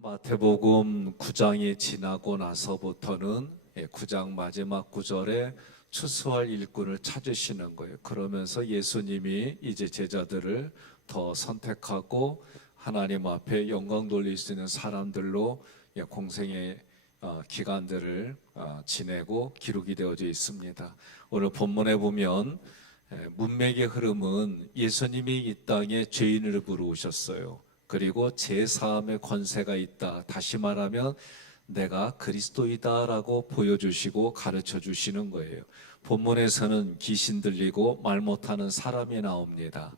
마태복음 9장이 지나고 나서부터는 9장 마지막 구절에 추수할 일꾼을 찾으시는 거예요. 그러면서 예수님이 이제 제자들을 더 선택하고 하나님 앞에 영광 돌릴 수 있는 사람들로 공생의 기간들을 지내고 기록이 되어져 있습니다. 오늘 본문에 보면 문맥의 흐름은 예수님이 이 땅에 죄인을 부르셨어요. 그리고 제사함의 권세가 있다. 다시 말하면 내가 그리스도이다라고 보여주시고 가르쳐 주시는 거예요. 본문에서는 귀신 들리고 말 못하는 사람이 나옵니다.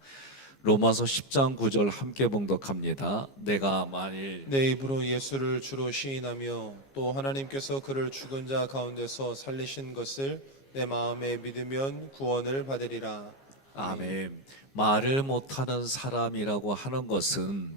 로마서 10장 9절 함께 봉독합니다. 내가 만일 내 입으로 예수를 주로 시인하며 또 하나님께서 그를 죽은 자 가운데서 살리신 것을 내 마음에 믿으면 구원을 받으리라. 아멘. 말을 못하는 사람이라고 하는 것은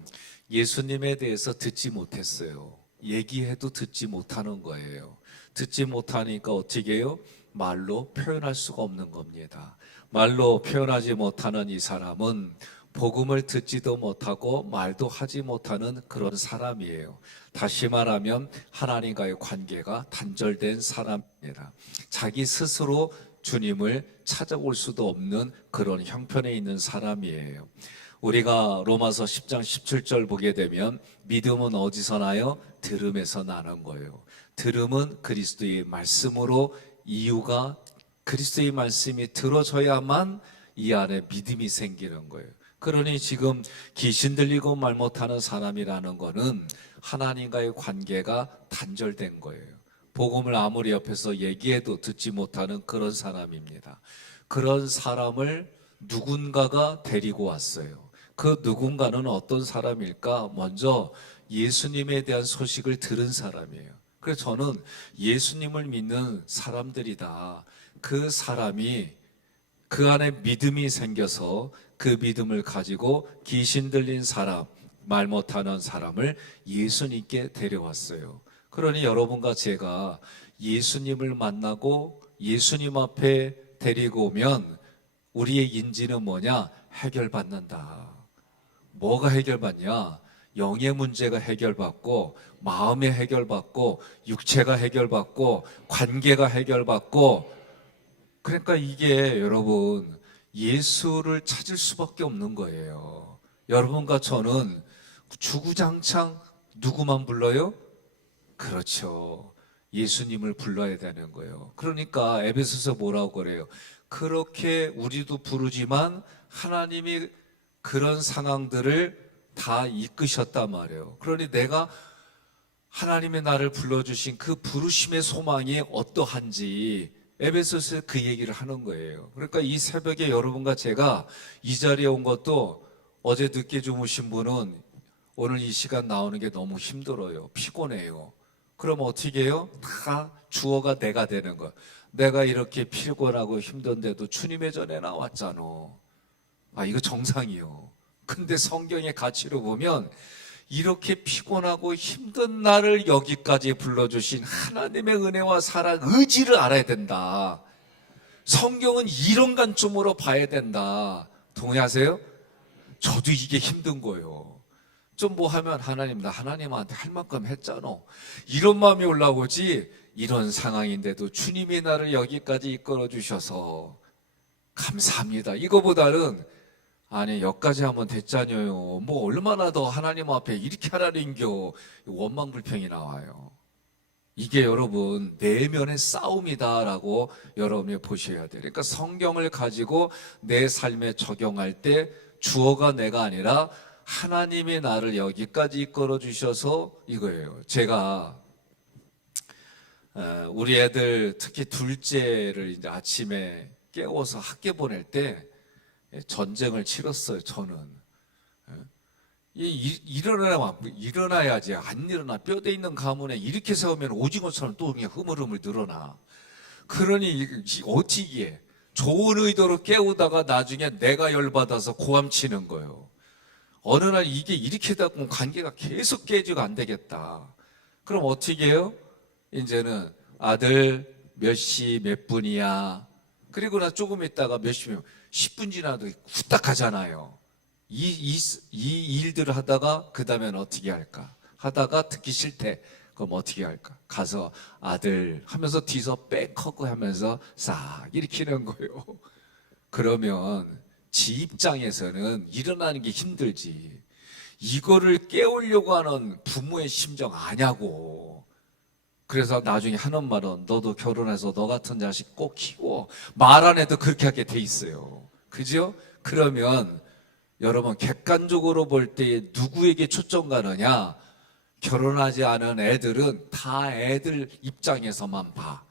예수님에 대해서 듣지 못했어요. 얘기해도 듣지 못하는 거예요. 듣지 못하니까 어떻게 해요? 말로 표현할 수가 없는 겁니다. 말로 표현하지 못하는 이 사람은 복음을 듣지도 못하고 말도 하지 못하는 그런 사람이에요. 다시 말하면 하나님과의 관계가 단절된 사람입니다. 자기 스스로 주님을 찾아올 수도 없는 그런 형편에 있는 사람이에요. 우리가 로마서 10장 17절 보게 되면 믿음은 어디서 나요? 들음에서 나는 거예요. 들음은 그리스도의 말씀으로 이유가 그리스도의 말씀이 들어져야만 이 안에 믿음이 생기는 거예요. 그러니 지금 귀신 들리고 말 못하는 사람이라는 거는 하나님과의 관계가 단절된 거예요. 복음을 아무리 옆에서 얘기해도 듣지 못하는 그런 사람입니다. 그런 사람을 누군가가 데리고 왔어요. 그 누군가는 어떤 사람일까? 먼저 예수님에 대한 소식을 들은 사람이에요. 그래서 저는 예수님을 믿는 사람들이다. 그 사람이 그 안에 믿음이 생겨서 그 믿음을 가지고 귀신 들린 사람, 말 못하는 사람을 예수님께 데려왔어요. 그러니 여러분과 제가 예수님을 만나고 예수님 앞에 데리고 오면 우리의 인지는 뭐냐? 해결받는다. 뭐가 해결받냐? 영의 문제가 해결받고 마음이 해결받고 육체가 해결받고 관계가 해결받고, 그러니까 이게 여러분 예수를 찾을 수밖에 없는 거예요. 여러분과 저는 주구장창 누구만 불러요? 그렇죠. 예수님을 불러야 되는 거예요. 그러니까 에베소서 뭐라고 그래요? 그렇게 우리도 부르지만 하나님이 그런 상황들을 다 이끄셨단 말이에요. 그러니 내가 하나님의 나를 불러주신 그 부르심의 소망이 어떠한지 에베소서에 그 얘기를 하는 거예요. 그러니까 이 새벽에 여러분과 제가 이 자리에 온 것도 어제 늦게 주무신 분은 오늘 이 시간 나오는 게 너무 힘들어요. 피곤해요. 그럼 어떻게 해요? 다 주어가 내가 되는 거야. 내가 이렇게 피곤하고 힘든데도 주님의 전에 나왔잖아. 이거 정상이요. 근데 성경의 가치로 보면 이렇게 피곤하고 힘든 나를 여기까지 불러주신 하나님의 은혜와 사랑, 의지를 알아야 된다. 성경은 이런 관점으로 봐야 된다. 동의하세요? 저도 이게 힘든 거예요. 좀 뭐 하면 하나님, 나 하나님한테 할 만큼 했잖아. 이런 마음이 올라오지. 이런 상황인데도 주님이 나를 여기까지 이끌어 주셔서 감사합니다. 이거보다는 아니 여기까지 하면 됐잖아요. 뭐 얼마나 더 하나님 앞에 이렇게 하라는겨. 원망불평이 나와요. 이게 여러분 내면의 싸움이다라고 여러분이 보셔야 돼요. 그러니까 성경을 가지고 내 삶에 적용할 때 주어가 내가 아니라 하나님이 나를 여기까지 이끌어 주셔서 이거예요. 제가 우리 애들 특히 둘째를 이제 아침에 깨워서 학교 보낼 때 전쟁을 치렀어요. 저는 일어나야지. 안 일어나. 뼈대 있는 가문에 이렇게 세우면 오징어처럼 또 그냥 흐물흐물 늘어나. 그러니 어찌기에 좋은 의도로 깨우다가 나중에 내가 열받아서 고함 치는 거예요. 어느 날 이게 이렇게 되다 보면 관계가 계속 깨지고 안 되겠다. 그럼 어떻게 해요? 이제는 아들 몇 시 몇 분이야. 그리고 나 조금 있다가 몇 시면 10분 지나도 후딱 가잖아요. 이 일들을 하다가 그 다음에는 어떻게 할까? 하다가 듣기 싫대. 그럼 어떻게 할까? 가서 아들 하면서 뒤에서 빽하고 하면서 싹 일으키는 거예요. 그러면 지 입장에서는 일어나는 게 힘들지. 이거를 깨우려고 하는 부모의 심정 아냐고. 그래서 나중에 하는 말은 너도 결혼해서 너 같은 자식 꼭 키워. 말 안 해도 그렇게 하게 돼 있어요. 그죠? 그러면 여러분 객관적으로 볼 때 누구에게 초점 가느냐? 결혼하지 않은 애들은 다 애들 입장에서만 봐.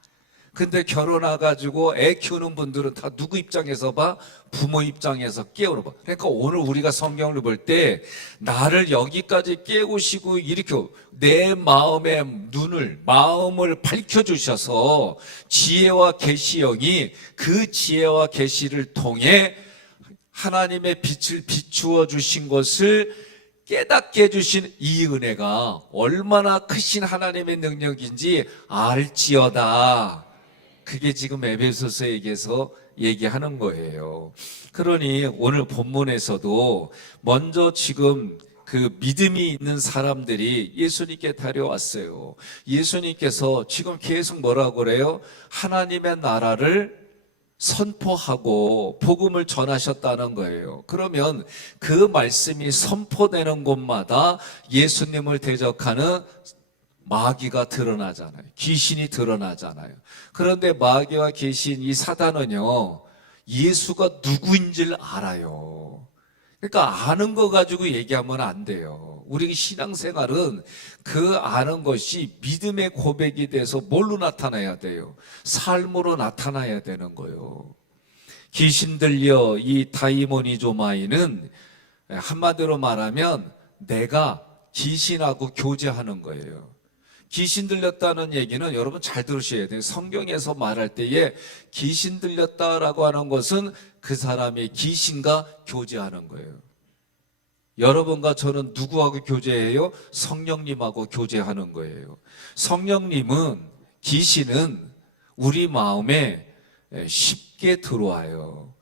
근데 결혼해가지고 애 키우는 분들은 다 누구 입장에서 봐? 부모 입장에서 깨우러 봐. 그러니까 오늘 우리가 성경을 볼 때 나를 여기까지 깨우시고 이렇게 내 마음의 눈을, 마음을 밝혀주셔서 지혜와 계시형이 그 지혜와 계시를 통해 하나님의 빛을 비추어 주신 것을 깨닫게 해주신 이 은혜가 얼마나 크신 하나님의 능력인지 알지어다. 그게 지금 에베소서에게서 얘기하는 거예요. 그러니 오늘 본문에서도 먼저 지금 그 믿음이 있는 사람들이 예수님께 달려왔어요. 예수님께서 지금 계속 뭐라고 그래요? 하나님의 나라를 선포하고 복음을 전하셨다는 거예요. 그러면 그 말씀이 선포되는 곳마다 예수님을 대적하는 마귀가 드러나잖아요. 귀신이 드러나잖아요. 그런데 마귀와 귀신 이 사단은요, 예수가 누구인지를 알아요. 그러니까 아는 거 가지고 얘기하면 안 돼요. 우리 신앙생활은 그 아는 것이 믿음의 고백이 돼서 뭘로 나타나야 돼요? 삶으로 나타나야 되는 거예요. 귀신 들려 이 다이모니조마이는 한마디로 말하면 내가 귀신하고 교제하는 거예요. 귀신 들렸다는 얘기는 여러분 잘 들으셔야 돼요. 성경에서 말할 때에 귀신 들렸다라고 하는 것은 그 사람이 귀신과 교제하는 거예요. 여러분과 저는 누구하고 교제해요? 성령님하고 교제하는 거예요. 성령님은, 귀신은 우리 마음에 쉽게 들어와요.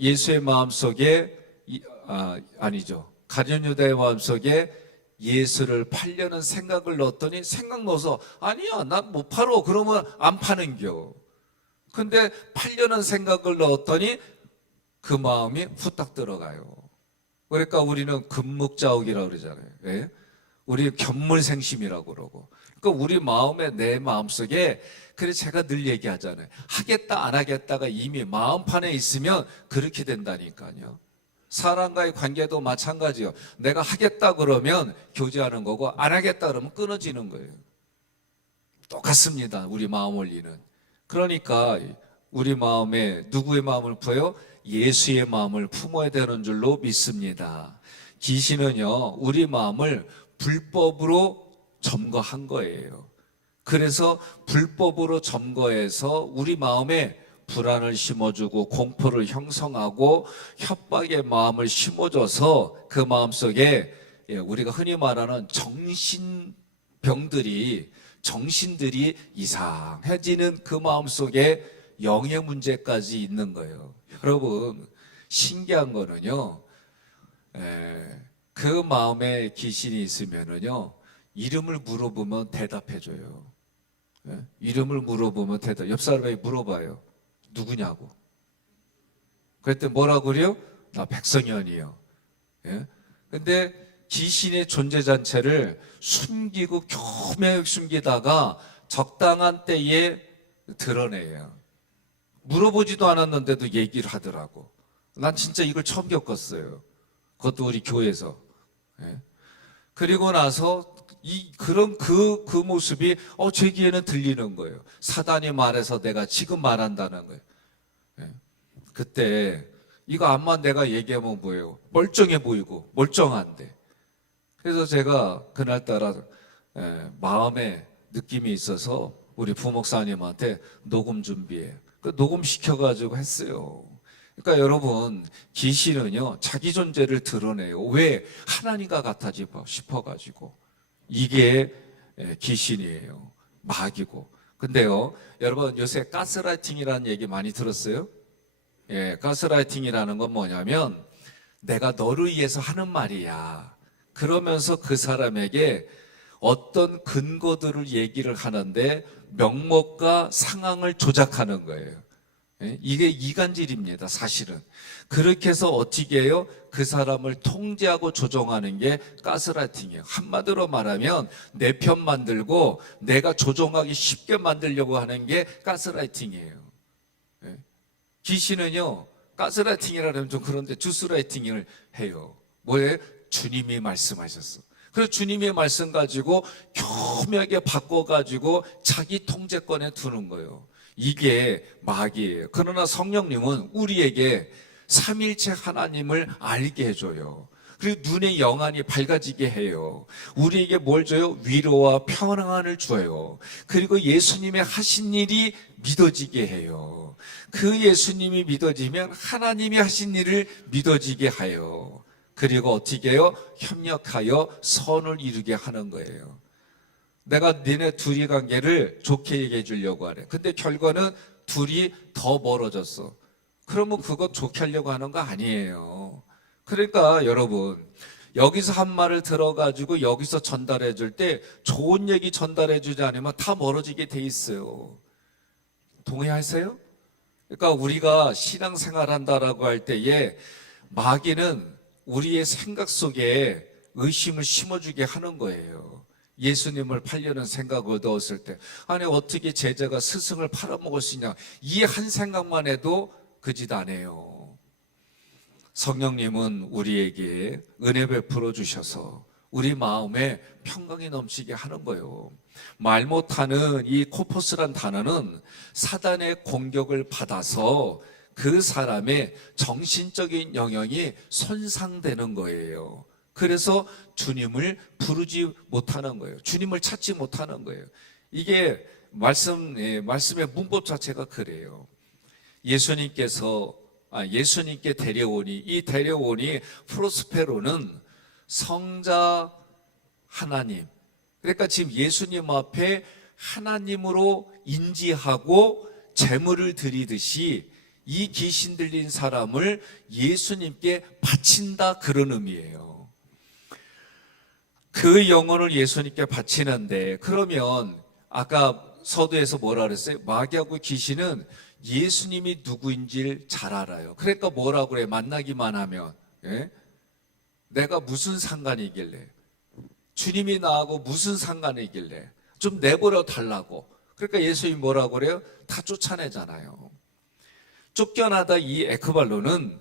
예수의 마음속에 아니죠. 가룟 유다의 마음속에 예수를 팔려는 생각을 넣었더니 생각 넣어서 아니야 난 못 팔어. 그러면 안 파는겨. 근데 팔려는 생각을 넣었더니 그 마음이 후딱 들어가요. 그러니까 우리는 금묵자욱이라고 그러잖아요. 예? 우리 견물생심이라고 그러고. 그러니까 우리 마음에, 내 마음속에, 그래 제가 늘 얘기하잖아요. 하겠다 안 하겠다가 이미 마음판에 있으면 그렇게 된다니까요. 사람과의 관계도 마찬가지요. 내가 하겠다 그러면 교제하는 거고 안 하겠다 그러면 끊어지는 거예요. 똑같습니다. 우리 마음 원리는. 그러니까 우리 마음에 누구의 마음을 품어요? 예수의 마음을 품어야 되는 줄로 믿습니다. 귀신은요, 우리 마음을 불법으로 점거한 거예요. 그래서 불법으로 점거해서 우리 마음에 불안을 심어주고 공포를 형성하고 협박의 마음을 심어줘서 그 마음속에 우리가 흔히 말하는 정신들이 이상해지는 그 마음속에 영의 문제까지 있는 거예요. 여러분 신기한 거는요, 그 마음에 귀신이 있으면은요 이름을 물어보면 대답해줘요. 이름을 물어보면 옆 사람에게 물어봐요. 누구냐고. 그랬더니 뭐라고 그래요? 나 백성현이요. 근데 귀신의 존재 자체를 숨기고 교묘하게 숨기다가 적당한 때에 드러내요. 물어보지도 않았는데도 얘기를 하더라고. 난 진짜 이걸 처음 겪었어요. 그것도 우리 교회에서. 그리고 나서 그런 그 모습이 제 귀에는 들리는 거예요. 사단이 말해서 내가 지금 말한다는 거예요. 그때 이거 암만 내가 얘기하면 뭐예요? 멀쩡해 보이고 멀쩡한데. 그래서 제가 그날따라 마음에 느낌이 있어서 우리 부목사님한테 녹음 준비해. 녹음 시켜가지고 했어요. 그러니까 여러분 귀신은요 자기 존재를 드러내요. 왜? 하나님과 같아지고 싶어가지고. 이게 귀신이에요. 마귀고. 근데요 여러분 요새 가스라이팅이라는 얘기 많이 들었어요? 가스라이팅이라는 건 뭐냐면 내가 너를 위해서 하는 말이야. 그러면서 그 사람에게 어떤 근거들을 얘기를 하는데 명목과 상황을 조작하는 거예요. 예? 이게 이간질입니다, 사실은. 그렇게 해서 어떻게 해요? 그 사람을 통제하고 조종하는 게 가스라이팅이에요. 한마디로 말하면 내 편 만들고 내가 조종하기 쉽게 만들려고 하는 게 가스라이팅이에요. 예? 귀신은요, 가스라이팅이라 하면 좀 그런데 주스라이팅을 해요. 뭐예요? 주님이 말씀하셨어. 그래서 주님의 말씀 가지고 교묘하게 바꿔가지고 자기 통제권에 두는 거예요. 이게 마귀예요. 그러나 성령님은 우리에게 삼일체 하나님을 알게 해줘요. 그리고 눈의 영안이 밝아지게 해요. 우리에게 뭘 줘요? 위로와 평안을 줘요. 그리고 예수님의 하신 일이 믿어지게 해요. 그 예수님이 믿어지면 하나님이 하신 일을 믿어지게 하여, 그리고 어떻게 해요? 협력하여 선을 이루게 하는 거예요. 내가 너네 둘이 관계를 좋게 얘기해 주려고 하래. 근데 결과는 둘이 더 멀어졌어. 그러면 그거 좋게 하려고 하는 거 아니에요. 그러니까 여러분, 여기서 한 말을 들어가지고 여기서 전달해 줄 때 좋은 얘기 전달해 주지 않으면 다 멀어지게 돼 있어요. 동의하세요? 그러니까 우리가 신앙생활 한다라고 할 때에 마귀는 우리의 생각 속에 의심을 심어주게 하는 거예요. 예수님을 팔려는 생각을 얻었을 때, 아니 어떻게 제자가 스승을 팔아먹을 수 있냐, 이 한 생각만 해도 그 짓 안 해요. 성령님은 우리에게 은혜 베풀어 주셔서 우리 마음에 평강이 넘치게 하는 거예요. 말 못하는 이 코포스란 단어는 사단의 공격을 받아서 그 사람의 정신적인 영역이 손상되는 거예요. 그래서 주님을 부르지 못하는 거예요. 주님을 찾지 못하는 거예요. 이게 말씀의 문법 자체가 그래요. 예수님께 데려오니, 이 데려오니 프로스페로는 성자 하나님. 그러니까 지금 예수님 앞에 하나님으로 인지하고 제물을 드리듯이 이 귀신 들린 사람을 예수님께 바친다, 그런 의미예요. 그 영혼을 예수님께 바치는데, 그러면 아까 서두에서 뭐라 그랬어요? 마귀하고 귀신은 예수님이 누구인지를 잘 알아요. 그러니까 뭐라고 그래? 만나기만 하면, 예? 내가 무슨 상관이길래, 주님이 나하고 무슨 상관이길래 좀 내버려 달라고. 그러니까 예수님이 뭐라고 그래요? 다 쫓아내잖아요. 쫓겨나다 이 에크발로는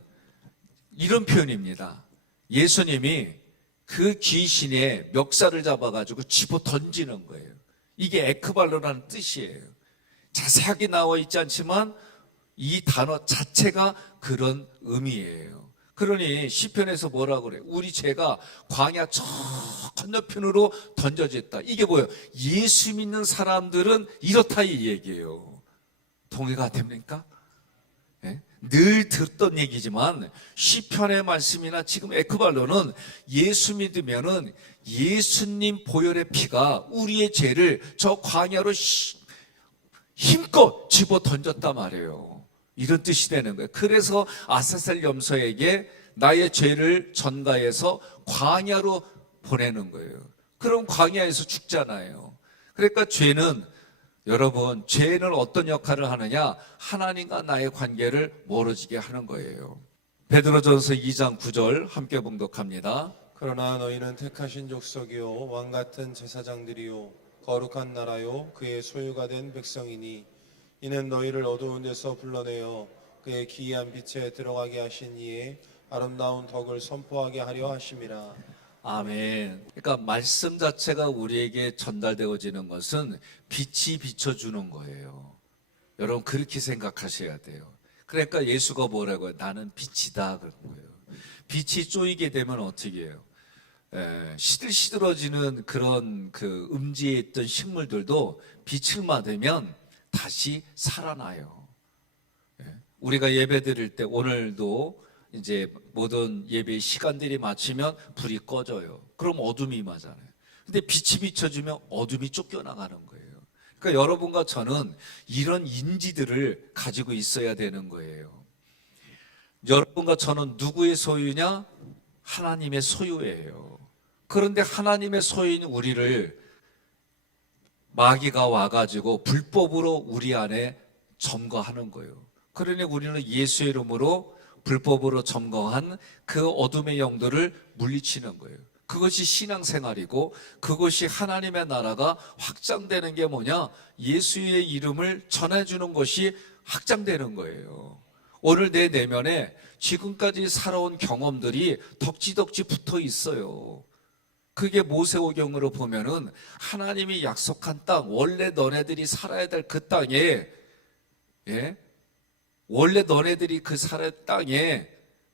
이런 표현입니다. 예수님이 그 귀신의 멱살을 잡아가지고 집어 던지는 거예요. 이게 에크발로라는 뜻이에요. 자세하게 나와 있지 않지만 이 단어 자체가 그런 의미예요. 그러니 시편에서 뭐라고 그래요? 우리 죄가 광야 저 건너편으로 던져졌다. 이게 뭐예요? 예수 믿는 사람들은 이렇다, 이 얘기예요. 동의가 됩니까? 네? 늘 듣던 얘기지만 시편의 말씀이나 지금 에크발로는 예수 믿으면은 예수님 보혈의 피가 우리의 죄를 저 광야로 힘껏 집어 던졌단 말이에요. 이런 뜻이 되는 거예요. 그래서 아사셀 염소에게 나의 죄를 전가해서 광야로 보내는 거예요. 그럼 광야에서 죽잖아요. 그러니까 여러분, 죄는 어떤 역할을 하느냐? 하나님과 나의 관계를 멀어지게 하는 거예요. 베드로전서 2장 9절 함께 봉독합니다. 그러나 너희는 택하신 족속이요 왕같은 제사장들이요 거룩한 나라요 그의 소유가 된 백성이니 이는 너희를 어두운 데서 불러내어 그의 기이한 빛에 들어가게 하신 이의 아름다운 덕을 선포하게 하려 하심이라. 아멘. 그러니까 말씀 자체가 우리에게 전달되어지는 것은 빛이 비춰주는 거예요. 여러분, 그렇게 생각하셔야 돼요. 그러니까 예수가 뭐라고요? 나는 빛이다, 그런 거예요. 빛이 쪼이게 되면 어떻게 해요? 시들시들어지는 그런 그 음지에 있던 식물들도 빛을 맞으면 다시 살아나요. 우리가 예배 드릴 때 오늘도 이제 모든 예배 시간들이 마치면 불이 꺼져요. 그럼 어둠이 임하잖아요. 근데 빛이 비춰주면 어둠이 쫓겨나가는 거예요. 그러니까 여러분과 저는 이런 인지들을 가지고 있어야 되는 거예요. 여러분과 저는 누구의 소유냐? 하나님의 소유예요. 그런데 하나님의 소유인 우리를 마귀가 와가지고 불법으로 우리 안에 점거하는 거예요. 그러니 우리는 예수의 이름으로 불법으로 점거한 그 어둠의 영들을 물리치는 거예요. 그것이 신앙생활이고, 그것이 하나님의 나라가 확장되는 게 뭐냐? 예수의 이름을 전해주는 것이 확장되는 거예요. 오늘 내 내면에 지금까지 살아온 경험들이 덕지덕지 붙어 있어요. 그게 모세오경으로 보면은 하나님이 약속한 땅, 원래 너네들이 살아야 될 그 땅에, 원래 너네들이 그 살아야 할 땅에,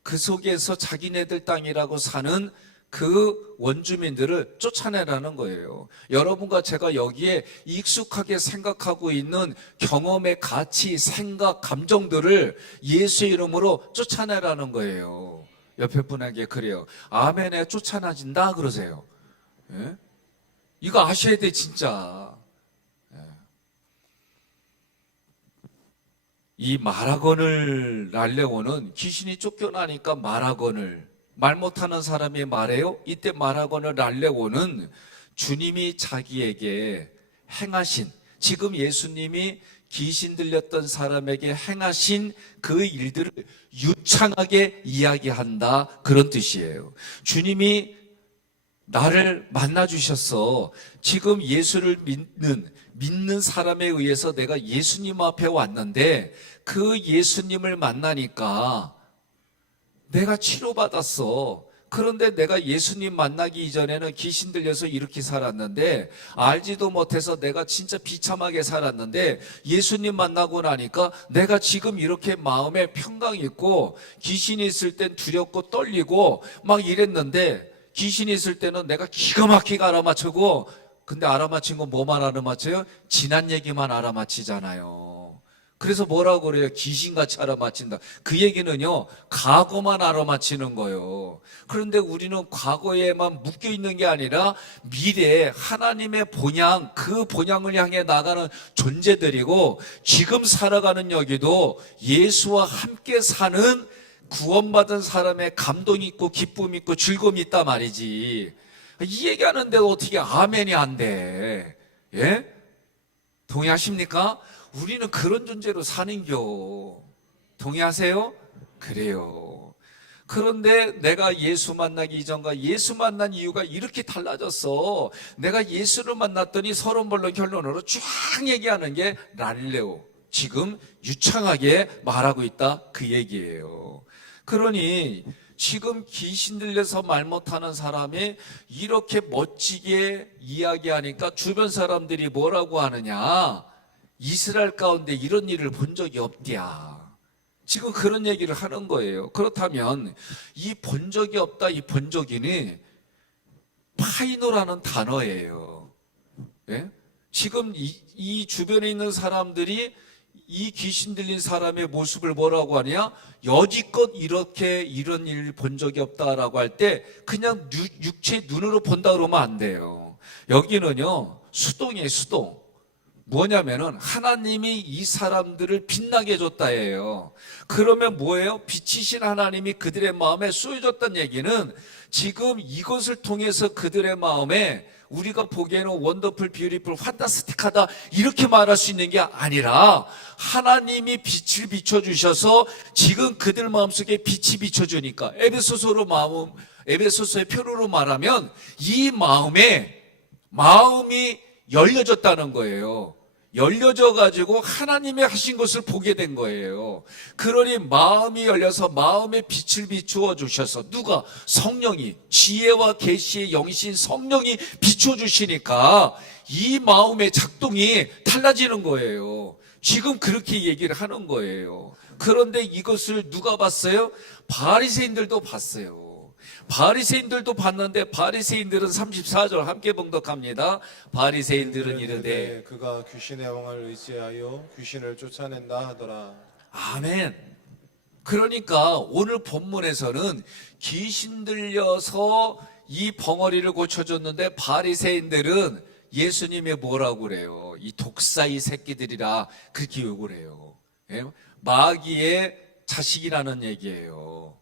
그 속에서 자기네들 땅이라고 사는 그 원주민들을 쫓아내라는 거예요. 여러분과 제가 여기에 익숙하게 생각하고 있는 경험의 가치, 생각, 감정들을 예수의 이름으로 쫓아내라는 거예요. 옆에 분에게 그래요. 아멘에 쫓아나진다 그러세요. 예? 이거 아셔야 돼 진짜. 예. 이 말하건을 날려오는 귀신이 쫓겨나니까 말하건을, 말 못하는 사람이 말해요. 이때 말하건을 날려오는 주님이 자기에게 행하신, 지금 예수님이 귀신 들렸던 사람에게 행하신 그 일들을 유창하게 이야기한다, 그런 뜻이에요. 주님이 나를 만나 주셨어. 지금 예수를 믿는 사람에 의해서 내가 예수님 앞에 왔는데, 그 예수님을 만나니까 내가 치료받았어. 그런데 내가 예수님 만나기 이전에는 귀신 들려서 이렇게 살았는데, 알지도 못해서 내가 진짜 비참하게 살았는데, 예수님 만나고 나니까 내가 지금 이렇게 마음에 평강 있고, 귀신이 있을 땐 두렵고 떨리고 막 이랬는데, 귀신이 있을 때는 내가 기가 막히게 알아맞히고, 근데 알아맞힌 건 뭐만 알아맞혀요? 지난 얘기만 알아맞히잖아요. 그래서 뭐라고 그래요? 귀신같이 알아맞힌다. 그 얘기는요, 과거만 알아맞히는 거예요. 그런데 우리는 과거에만 묶여있는 게 아니라 미래에 하나님의 본향, 그 본향을 향해 나가는 존재들이고, 지금 살아가는 여기도 예수와 함께 사는 구원받은 사람의 감동이 있고 기쁨이 있고 즐거움이 있단 말이지. 이 얘기하는데 어떻게 아멘이 안 돼? 예? 동의하십니까? 우리는 그런 존재로 사는겨. 동의하세요? 그래요. 그런데 내가 예수 만나기 이전과 예수 만난 이유가 이렇게 달라졌어. 내가 예수를 만났더니 서론본론 결론으로 쫙 얘기하는 게 랄레오. 지금 유창하게 말하고 있다, 그 얘기예요. 그러니 지금 귀신 들려서 말 못하는 사람이 이렇게 멋지게 이야기하니까 주변 사람들이 뭐라고 하느냐? 이스라엘 가운데 이런 일을 본 적이 없디야. 지금 그런 얘기를 하는 거예요. 그렇다면 이 본 적이 없다, 이 본 적이니 파이노라는 단어예요. 예? 지금 이 주변에 있는 사람들이 이 귀신 들린 사람의 모습을 뭐라고 하냐? 여지껏 이렇게 이런 일 본 적이 없다라고 할 때 그냥 육체 눈으로 본다 그러면 안 돼요. 여기는요, 수동이에요, 수동. 뭐냐면은 하나님이 이 사람들을 빛나게 해줬다예요. 그러면 뭐예요? 빛이신 하나님이 그들의 마음에 쏘여줬다는 얘기는 지금 이것을 통해서 그들의 마음에 우리가 보기에는 원더풀, 뷰티풀, 판타스틱하다 이렇게 말할 수 있는 게 아니라 하나님이 빛을 비춰주셔서 지금 그들 마음속에 빛이 비춰주니까, 에베소서의 표로로 말하면 이 마음이 열려졌다는 거예요. 열려져 가지고 하나님이 하신 것을 보게 된 거예요. 그러니 마음이 열려서 마음에 빛을 비추어 주셔서, 누가? 성령이, 지혜와 계시의 영이신 성령이 비추어 주시니까 이 마음의 작동이 달라지는 거예요. 지금 그렇게 얘기를 하는 거예요. 그런데 이것을 누가 봤어요? 바리새인들도 봤어요. 바리새인들도 봤는데 바리새인들은 34절 함께 봉독합니다. 바리새인들은 이르되 그가 귀신의 왕을 의지하여 귀신을 쫓아낸다 하더라. 아멘. 그러니까 오늘 본문에서는 귀신 들려서 이 벙어리를 고쳐줬는데 바리새인들은 예수님이 뭐라고 그래요? 이 독사의 새끼들이라 그렇게 욕을 해요. 예? 마귀의 자식이라는 얘기예요.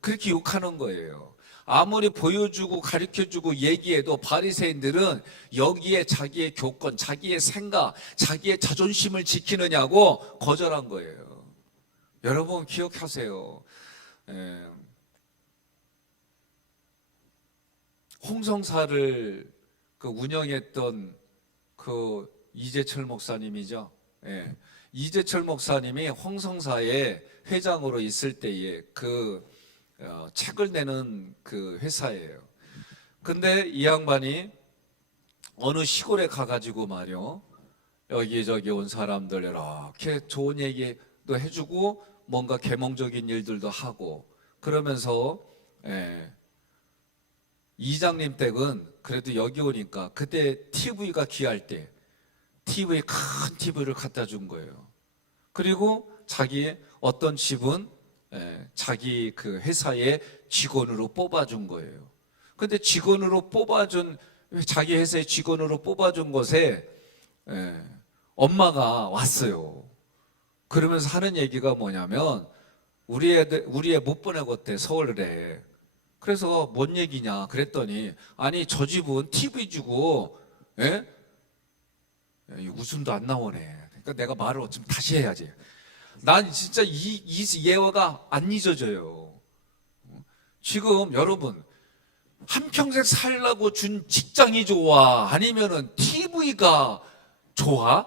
그렇게 욕하는 거예요. 아무리 보여주고 가르쳐주고 얘기해도 바리새인들은 여기에 자기의 교권, 자기의 생각, 자기의 자존심을 지키느냐고 거절한 거예요. 여러분 기억하세요. 홍성사를 운영했던 그 이재철 목사님이죠. 이재철 목사님이 홍성사의 회장으로 있을 때에 책을 내는 그 회사예요. 근데 이 양반이 어느 시골에 가가지고 말이요, 여기저기 온 사람들 이렇게 좋은 얘기도 해주고 뭔가 계몽적인 일들도 하고 그러면서 이장님 댁은 그래도 여기 오니까 그때 TV가 귀할 때 TV 큰 TV를 갖다 준 거예요. 그리고 자기 어떤 집은 자기 그 회사의 직원으로 뽑아준 거예요. 근데 직원으로 뽑아준, 자기 회사의 직원으로 뽑아준 곳에 엄마가 왔어요. 그러면서 하는 얘기가 뭐냐면 우리 애 못 보내겠대, 서울에. 그래서 뭔 얘기냐 그랬더니, 아니 저 집은 TV 주고 웃음도 안 나오네. 그러니까 내가 말을 좀 다시 해야지. 난 진짜 이 예화가 안 잊어져요. 지금 여러분 한평생 살라고 준 직장이 좋아? 아니면은 TV가 좋아?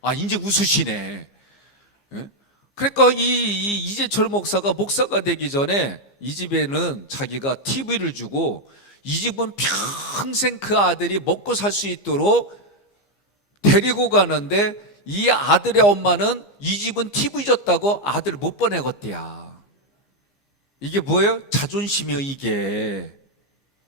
아, 이제 웃으시네. 그러니까 이재철 목사가 되기 전에 이 집에는 자기가 TV를 주고 이 집은 평생 그 아들이 먹고 살 수 있도록 데리고 가는데 이 아들의 엄마는 이 집은 TV 줬다고 아들 못 보내겠대야. 이게 뭐예요? 자존심이요, 이게.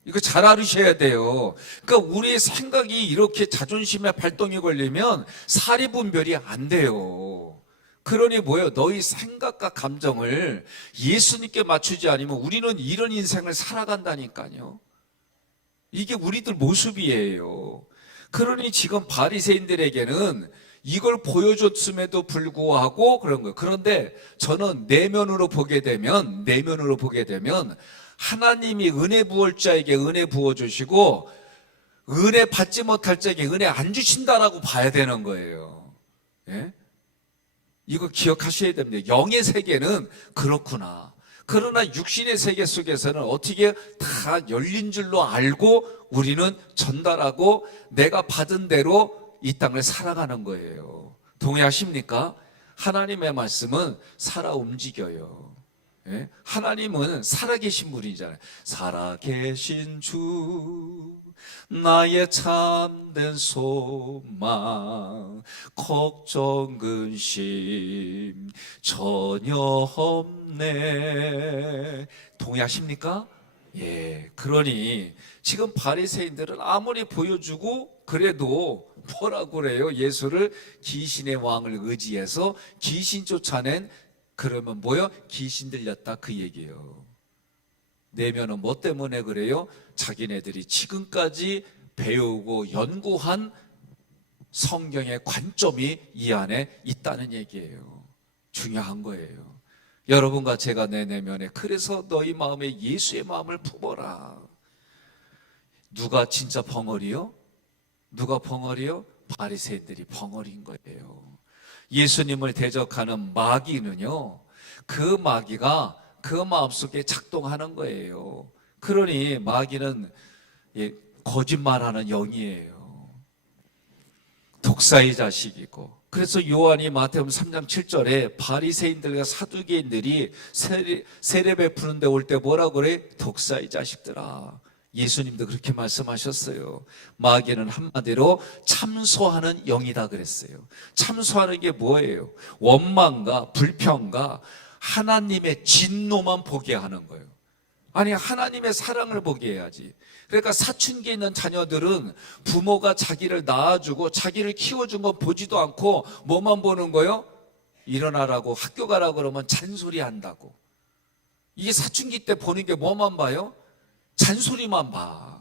이거 잘 알으셔야 돼요. 그러니까 우리의 생각이 이렇게 자존심에 발동이 걸리면 사리분별이 안 돼요. 그러니 뭐예요? 너희 생각과 감정을 예수님께 맞추지 않으면 우리는 이런 인생을 살아간다니까요. 이게 우리들 모습이에요. 그러니 지금 바리새인들에게는 이걸 보여줬음에도 불구하고 그런 거예요. 그런데 저는 내면으로 보게 되면 하나님이 은혜 부을 자에게 은혜 부어주시고 은혜 받지 못할 자에게 은혜 안 주신다라고 봐야 되는 거예요. 이거 기억하셔야 됩니다. 영의 세계는 그렇구나. 그러나 육신의 세계 속에서는 어떻게 다 열린 줄로 알고 우리는 전달하고 내가 받은 대로 이 땅을 살아가는 거예요. 동의하십니까? 하나님의 말씀은 살아 움직여요. 하나님은 살아계신 분이잖아요. 살아계신 주 나의 참된 소망 걱정 근심 전혀 없네. 동의하십니까? 예. 그러니 지금 바리새인들은 아무리 보여주고 그래도 뭐라고 그래요? 예수를 귀신의 왕을 의지해서 귀신 쫓아낸, 그러면 뭐요? 귀신 들렸다 그 얘기예요. 내면은 뭐 때문에 그래요? 자기네들이 지금까지 배우고 연구한 성경의 관점이 이 안에 있다는 얘기예요. 중요한 거예요. 여러분과 제가 내 내면에 그래서 너희 마음에 예수의 마음을 품어라. 누가 진짜 벙어리요? 누가 벙어리요? 바리새인들이 벙어리인 거예요. 예수님을 대적하는 마귀는요, 그 마귀가 그 마음속에 작동하는 거예요. 그러니 마귀는 거짓말하는 영이에요. 독사의 자식이고. 그래서 요한이 마태복음 3장 7절에 바리새인들과 사두개인들이 세례 베푸는 데 올 때 뭐라고 그래? 독사의 자식들아. 예수님도 그렇게 말씀하셨어요. 마귀는 한마디로 참소하는 영이다 그랬어요. 참소하는 게 뭐예요? 원망과 불평과 하나님의 진노만 보게 하는 거예요. 아니, 하나님의 사랑을 보게 해야지. 그러니까 사춘기에 있는 자녀들은 부모가 자기를 낳아주고 자기를 키워준 거 보지도 않고 뭐만 보는 거예요? 일어나라고, 학교 가라고 그러면 잔소리 한다고. 이게 사춘기 때 보는 게 뭐만 봐요? 잔소리만 봐.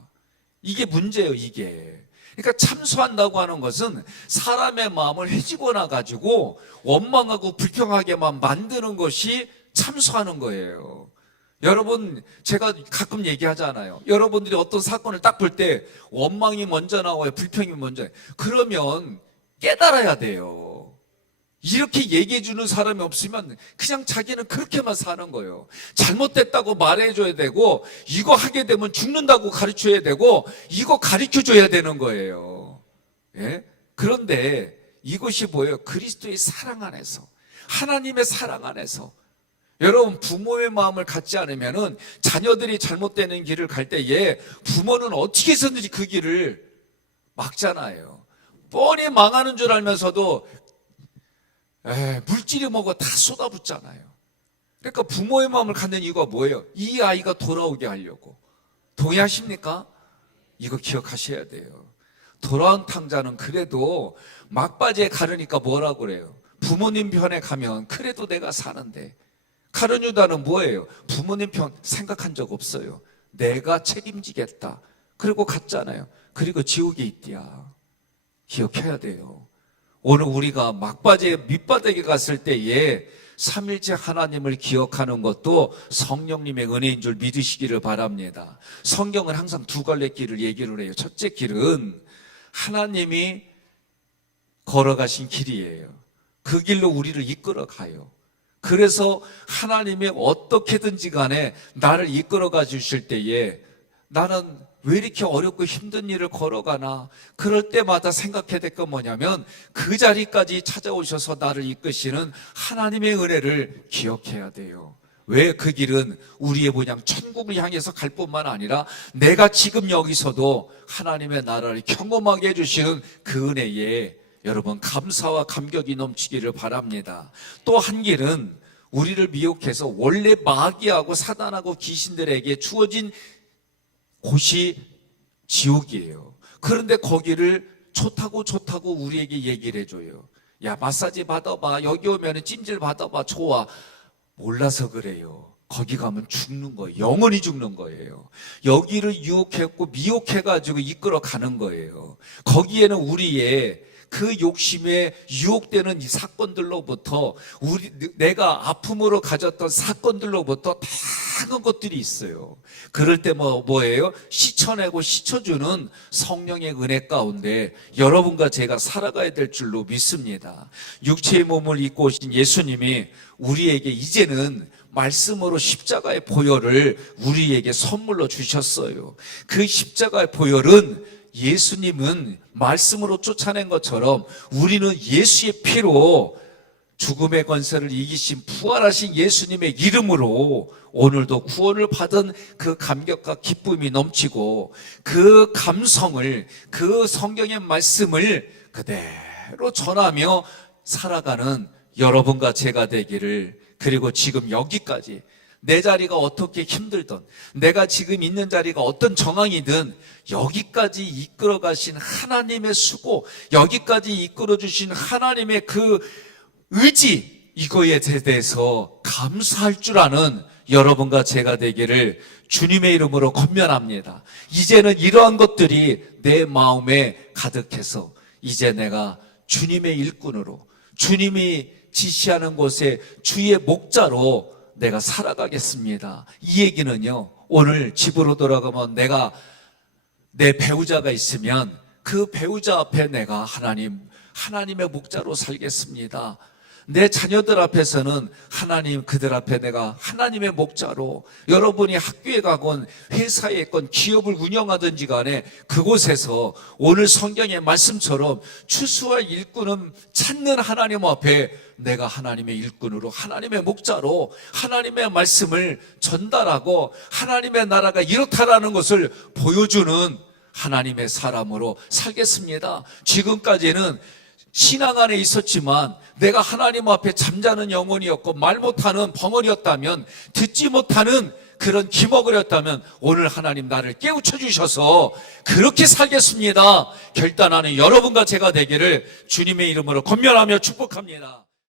이게 문제예요, 이게. 그러니까 참소한다고 하는 것은 사람의 마음을 헤집어놔 가지고 원망하고 불평하게만 만드는 것이 참소하는 거예요. 여러분, 제가 가끔 얘기하잖아요. 여러분들이 어떤 사건을 딱 볼 때 원망이 먼저 나와요, 불평이 먼저 나와요. 그러면 깨달아야 돼요. 이렇게 얘기해 주는 사람이 없으면 그냥 자기는 그렇게만 사는 거예요. 잘못됐다고 말해줘야 되고, 이거 하게 되면 죽는다고 가르쳐야 되고, 이거 가르쳐줘야 되는 거예요. 예? 그런데 이것이 뭐예요? 그리스도의 사랑 안에서, 하나님의 사랑 안에서. 여러분, 부모의 마음을 갖지 않으면은 자녀들이 잘못되는 길을 갈 때에 부모는 어떻게 해서든지 그 길을 막잖아요. 뻔히 망하는 줄 알면서도 물질이 뭐고 다 쏟아붓잖아요. 그러니까 부모의 마음을 갖는 이유가 뭐예요? 이 아이가 돌아오게 하려고. 동의하십니까? 이거 기억하셔야 돼요. 돌아온 탕자는 그래도 막바지에 가르니까 뭐라고 그래요? 부모님 편에 가면 그래도 내가 사는데, 가룟 유다는 뭐예요? 부모님 편 생각한 적 없어요. 내가 책임지겠다. 그리고 갔잖아요. 그리고 지옥에 있디야. 기억해야 돼요. 오늘 우리가 막바지에 밑바닥에 갔을 때에 삼일째 하나님을 기억하는 것도 성령님의 은혜인 줄 믿으시기를 바랍니다. 성경은 항상 두 갈래 길을 얘기를 해요. 첫째 길은 하나님이 걸어가신 길이에요. 그 길로 우리를 이끌어 가요. 그래서 하나님이 어떻게든지 간에 나를 이끌어가 주실 때에 나는 왜 이렇게 어렵고 힘든 일을 걸어가나, 그럴 때마다 생각해야 될 건 뭐냐면 그 자리까지 찾아오셔서 나를 이끄시는 하나님의 은혜를 기억해야 돼요. 왜? 그 길은 우리의 뭐냐, 천국을 향해서 갈 뿐만 아니라 내가 지금 여기서도 하나님의 나라를 경험하게 해주시는 그 은혜에 여러분 감사와 감격이 넘치기를 바랍니다. 또 한 길은 우리를 미혹해서 원래 마귀하고 사단하고 귀신들에게 주어진 곳이 지옥이에요. 그런데 거기를 좋다고 우리에게 얘기를 해줘요. 야, 마사지 받아봐. 여기 오면 찜질 받아봐. 좋아. 몰라서 그래요. 거기 가면 죽는 거예요. 영원히 죽는 거예요. 여기를 유혹했고 미혹해가지고 이끌어 가는 거예요. 거기에는 우리의 그 욕심에 유혹되는 이 사건들로부터, 내가 아픔으로 가졌던 사건들로부터 다양한 것들이 있어요. 그럴 때 뭐예요? 씻어내고 씻어주는 성령의 은혜 가운데 여러분과 제가 살아가야 될 줄로 믿습니다. 육체의 몸을 입고 오신 예수님이 우리에게 이제는 말씀으로 십자가의 보혈을 우리에게 선물로 주셨어요. 그 십자가의 보혈은 예수님은 말씀으로 쫓아낸 것처럼 우리는 예수의 피로 죽음의 권세를 이기신 부활하신 예수님의 이름으로 오늘도 구원을 받은 그 감격과 기쁨이 넘치고, 그 감성을, 그 성경의 말씀을 그대로 전하며 살아가는 여러분과 제가 되기를, 그리고 지금 여기까지 내 자리가 어떻게 힘들든, 내가 지금 있는 자리가 어떤 정황이든 여기까지 이끌어 가신 하나님의 수고, 여기까지 이끌어 주신 하나님의 그 의지, 이거에 대해서 감사할 줄 아는 여러분과 제가 되기를 주님의 이름으로 권면합니다. 이제는 이러한 것들이 내 마음에 가득해서 이제 내가 주님의 일꾼으로, 주님이 지시하는 곳에 주의 목자로 내가 살아가겠습니다. 이 얘기는요, 오늘 집으로 돌아가면 내가 내 배우자가 있으면 그 배우자 앞에 내가 하나님의 목자로 살겠습니다. 내 자녀들 앞에서는 하나님, 그들 앞에 내가 하나님의 목자로, 여러분이 학교에 가건 회사에 있건 기업을 운영하든지 간에 그곳에서 오늘 성경의 말씀처럼 추수와 일꾼은 찾는 하나님 앞에 내가 하나님의 일꾼으로, 하나님의 목자로 하나님의 말씀을 전달하고 하나님의 나라가 이렇다라는 것을 보여주는 하나님의 사람으로 살겠습니다. 지금까지는 신앙 안에 있었지만 내가 하나님 앞에 잠자는 영혼이었고 말 못하는 벙어리였다면, 듣지 못하는 그런 기먹으렸다면 오늘 하나님 나를 깨우쳐 주셔서 그렇게 살겠습니다 결단하는 여러분과 제가 되기를 주님의 이름으로 권면하며 축복합니다.